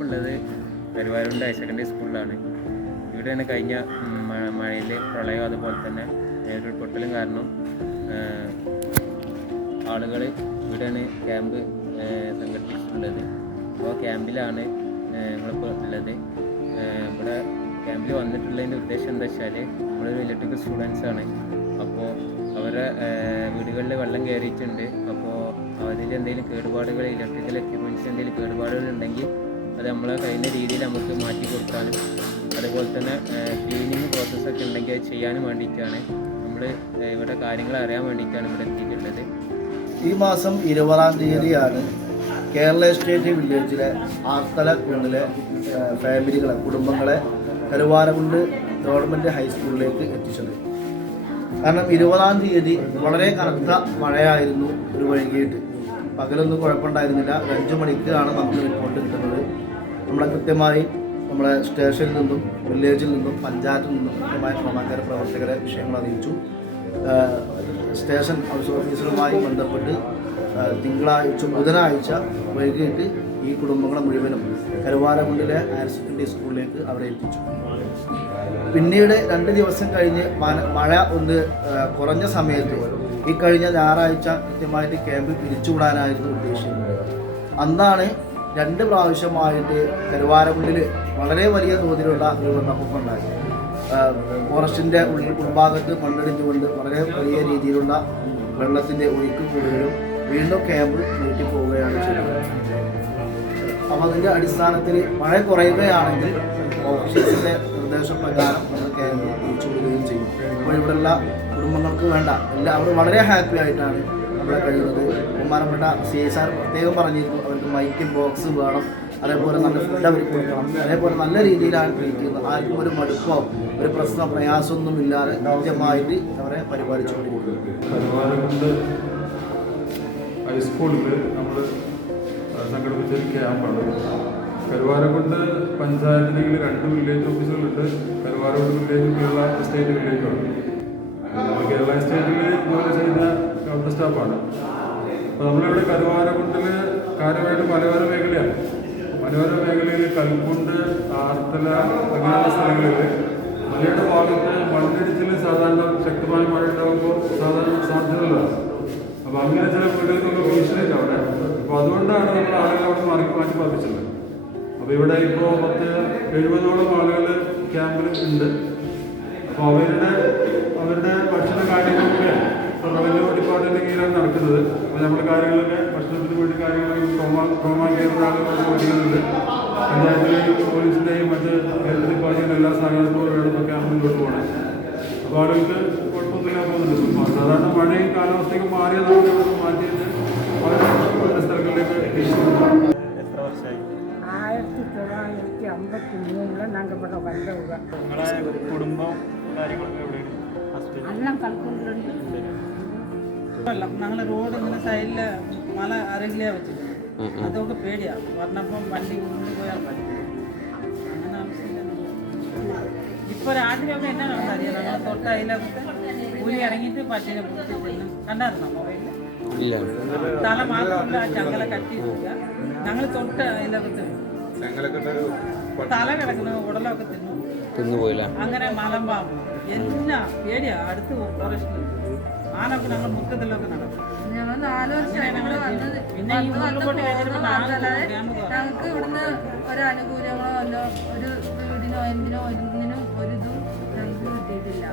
ഞാനിപ്പോൾ ഉള്ളത് Karuvarund higher secondary സ്കൂളിലാണ് ഇവിടെയാണ് കഴിഞ്ഞ മഴയിൽ പ്രളയം അതുപോലെ തന്നെ ഉരുൾപൊട്ടലും കാരണം ആളുകൾ ഇവിടെയാണ് ക്യാമ്പ് സംഘടിപ്പിച്ചിട്ടുള്ളത്. അപ്പോൾ ക്യാമ്പിലാണ് നമ്മളിപ്പോൾ ഉള്ളത്. ഇവിടെ ക്യാമ്പിൽ വന്നിട്ടുള്ളതിന്റെ ഉദ്ദേശം എന്താ വെച്ചാൽ നമ്മളൊരു ഇലക്ട്രിക്കൽ സ്റ്റുഡൻസ് ആണ്. അപ്പോൾ അവരുടെ വീടുകളിൽ വെള്ളം കയറിയിട്ടുണ്ട് അപ്പോൾ അതിൽ എന്തെങ്കിലും കേടുപാടുകൾ ഇലക്ട്രിക്കൽ എക്യുപ്മെന്റ്സ് എന്തെങ്കിലും കേടുപാടുകൾ ഉണ്ടെങ്കിൽ അത് നമ്മളെ കഴിയുന്ന രീതിയിൽ നമുക്ക് മാറ്റി കൊടുക്കാനും അതുപോലെ തന്നെ ക്ലീനിങ് പ്രോസസ്സൊക്കെ ഉണ്ടെങ്കിൽ അത് ചെയ്യാനും വേണ്ടിയിട്ടാണ് നമ്മൾ ഇവിടെ കാര്യങ്ങൾ അറിയാൻ വേണ്ടിയിട്ടാണ് ഇവിടെ എത്തിയിട്ടുള്ളത്. ഈ മാസം ഇരുപതാം തീയതിയാണ് കേരള എസ്റ്റേറ്റ് വില്ലേജിലെ ആർത്തല ഏഹ്, ഫാമിലികളെ കുടുംബങ്ങളെ കരുവാരകുണ്ട് ഗവൺമെന്റ് ഹൈസ്കൂളിലേക്ക് എത്തിച്ചത്. കാരണം ഇരുപതാം തീയതി വളരെ കനത്ത മഴയായിരുന്നു ഒരു വൈകിട്ട്. പകലൊന്നും കുഴപ്പമുണ്ടായിരുന്നില്ല. അഞ്ച് മണിക്കാണ് നമുക്ക് റിപ്പോർട്ട് കിട്ടുന്നത്. നമ്മളെ കൃത്യമായി നമ്മളെ സ്റ്റേഷനിൽ നിന്നും വില്ലേജിൽ നിന്നും പഞ്ചായത്തിൽ നിന്നും കൃത്യമായ ഭരണാധികാര പ്രവർത്തകരെ വിഷയങ്ങൾ അറിയിച്ചു. സ്റ്റേഷൻ ഹൗസ് ഓഫീസറുമായി ബന്ധപ്പെട്ട് തിങ്കളാഴ്ച ബുധനാഴ്ച വൈകിട്ട് ഈ കുടുംബങ്ങളെ മുഴുവനും കരുവാരകുണ്ടിലെ ഹയർ സെക്കൻഡറി സ്കൂളിലേക്ക് അവരെ എത്തിച്ചു. പിന്നീട് രണ്ട് ദിവസം കഴിഞ്ഞ് മഴ ഒന്ന് കുറഞ്ഞ സമയത്ത് ഈ കഴിഞ്ഞ ഞായറാഴ്ച കൃത്യമായിട്ട് ക്യാമ്പ് പിരിച്ചുവിടാനായിരുന്നു ഉദ്ദേശിക്കുന്നത്. അന്നാണ് രണ്ട് പ്രാവശ്യമായിട്ട് കരുവാരക്കുള്ളിൽ വളരെ വലിയ തോതിലുള്ള ഒരു വെള്ളപ്പൊക്കം ഉണ്ടായി. ഫോറസ്റ്റിന്റെ ഉള്ളിൽ ഉൾഭാഗത്ത് മണ്ണിടിഞ്ഞുകൊണ്ട് വളരെ വലിയ രീതിയിലുള്ള വെള്ളത്തിന്റെ ഒഴുക്ക് കൂടുകയും വീണ്ടും ക്യാമ്പ് നീട്ടി പോവുകയാണ് ചെയ്തത്. അപ്പോൾ അതിന്റെ അടിസ്ഥാനത്തിൽ മഴ കുറയുകയാണെങ്കിൽ ഓഫീസിന്റെ നിർദ്ദേശപ്രകാരം നമ്മൾ ക്യാമ്പ് തിരിച്ചുവിടുകയും ചെയ്യും. അപ്പോൾ ഇവിടെയുള്ള കുടുംബങ്ങൾക്ക് വേണ്ട. എല്ലാവരും വളരെ ഹാപ്പി ആയിട്ടാണ് നമ്മളെ കഴിയുന്നത്. ബഹുമാനപ്പെട്ട സി എസ് ആർ പ്രത്യേകം പറഞ്ഞിരുന്നു അവർക്ക് മൈക്കും ബോക്സ് വേണം. അതേപോലെ നല്ല ഫുഡ് അവർ കൊടുക്കണം. അതേപോലെ നല്ല രീതിയിലാണ് ട്രീറ്റ് ചെയ്യുന്നത് ആർക്കും ഒരു മടുപ്പോ ഒരു പ്രശ്നമോ പ്രയാസമൊന്നും ഇല്ലാതെ കൃത്യമായിട്ട് അവരെ പരിപാലിച്ചുകൊണ്ടിരിക്കുന്നു. കരുവാരക്കുണ്ട് ഹൈസ്കൂളിൽ നമ്മൾ കരുവാരക്കുണ്ട് പഞ്ചായത്തിൽ രണ്ട് വില്ലേജ് ഓഫീസുകളുണ്ട് കരുവാരക്കുണ്ട് വില്ലേജ് കേരള സ്റ്റേറ്റ് വില്ലേജുമാണ് നമ്മൾ കേരള സ്റ്റേറ്റിൽ വില്ലേജ് സ്റ്റാഫാണ് അപ്പോൾ നമ്മളിവിടെ കരുവാരക്കുണ്ടിൽ കാര്യമായിട്ട് മലയോര മേഖലയാണ്. മലയോര മേഖലയിൽ കൽക്കുണ്ട് ആർത്തല അങ്ങനെയുള്ള സ്ഥലങ്ങളിൽ മലയുടെ ഭാഗത്ത് മണ്ണിടിച്ചിൽ സാധാരണ ശക്തമായ മഴ ഉണ്ടാകുമ്പോൾ സാധാരണ സാധ്യതകളാണ് അപ്പോൾ അങ്ങനെ ചില വീടുകൾക്കൊക്കെ ഭീഷണിയില്ല അവിടെ. അപ്പോൾ അതുകൊണ്ടാണ് നമ്മൾ ആളുകളെ അവിടെ മാറി മാറ്റി പാർപ്പിച്ചത്. അപ്പോൾ ഇവിടെ ഇപ്പോൾ പത്ത് എഴുപതോളം ആളുകൾ ക്യാമ്പിൽ ഉണ്ട്. അപ്പോൾ അവരുടെ അവരുടെ ഭക്ഷണ കാര്യങ്ങളൊക്കെ റവന്യൂ ഡിപ്പാർട്ട്മെൻറ്റ് കീഴിലാണ് നടക്കുന്നത് അപ്പോൾ നമ്മുടെ കാര്യങ്ങളൊക്കെ ഭക്ഷണത്തിന് വേണ്ടി കാര്യങ്ങളൊക്കെ ട്രോമ ട്രോമ കെയറിൻ്റെ ആളുകളൊക്കെ ഓടിക്കുന്നുണ്ട് പഞ്ചായത്തിലെയും പോലീസിൻ്റെയും മറ്റ് ഹെൽത്ത് ഡിപ്പാർട്ട്മെൻറ്റ് എല്ലാ സഹകരണത്തോടും വേണം ക്യാമ്പ് മുന്നോട്ട് പോകണം അപ്പോൾ ആളുകൾക്ക് കുഴപ്പമൊന്നുമില്ല പോകുന്നുണ്ട് ഇപ്പോൾ സാധാരണ മഴയും കാലാവസ്ഥയൊക്കെ മാറിയ നമുക്ക് ഇവിടെ മാറ്റിയിട്ട് വളരെ വളരെ സ്ഥലങ്ങളിലേക്ക് എത്തിച്ചിട്ടുണ്ട് എത്ര വർഷമായി ஆயிரத்தி தொள்ளாயிரத்தி ஐம்பத்தி மூணில் நாங்கள் ഇവിടെ வந்தவங்க നിങ്ങളെ കുടുംബം കാര്യങ്ങളൊക്കെ എവിടെയാണ് ഹസ്ബൻഡ് எல்லாம் கல்குண்டுலேருந்து വെള്ളം ഞങ്ങൾ റോഡ് ഇങ്ങനെ സൈഡിൽ മല അരകിലാ വെച്ചിട്ട് അതൊക്കെ പേടിയാ. പറഞ്ഞപ്പം വണ്ടി കൊണ്ടുപോയാൽ മതി അങ്ങനെ ആവശ്യമില്ല. ഇപ്പൊ രാത്രിയൊക്കെ എന്നാ അറിയാം? ഞങ്ങൾ തൊട്ട അതിലൊക്കെ കൂലി ഇറങ്ങിയിട്ട് പട്ടിനെ പിടിച്ച് തിന്നും കണ്ടായിരുന്നോ മൊബൈലിൽ തല മാത്രമല്ല ചങ്ങല കട്ടിയിട്ടില്ല ഞങ്ങൾ തൊട്ട് അതിലൊക്കെ തിന്നു തല കിടക്കുന്ന ഉടലൊക്കെ തിന്നു. തിന്നുപോയില്ല? അങ്ങനെ മലമ്പാമ്പ്. എല്ലാം പേടിയാ അടുത്ത് ഫോറസ്റ്റിൽ ആനൊക്കെ ഞങ്ങൾ മുക്കത്തിലൊക്കെ നടക്കും. ഞങ്ങൾ നാല് വർഷമായി ഞങ്ങൾ വന്നത്. പിന്നെ ഈ മുള്ളുപൊട്ടി കഴിഞ്ഞിട്ട് മാത്രമല്ലാതെ ഞങ്ങൾക്ക് ഇവിടുന്ന് ഒരു അനുകൂലങ്ങളോ അല്ലോ ഒരു വീടിനോ എന്തിനോ ഒന്നിനും ഒരിതും ഞങ്ങൾക്ക് കിട്ടിയിട്ടില്ല.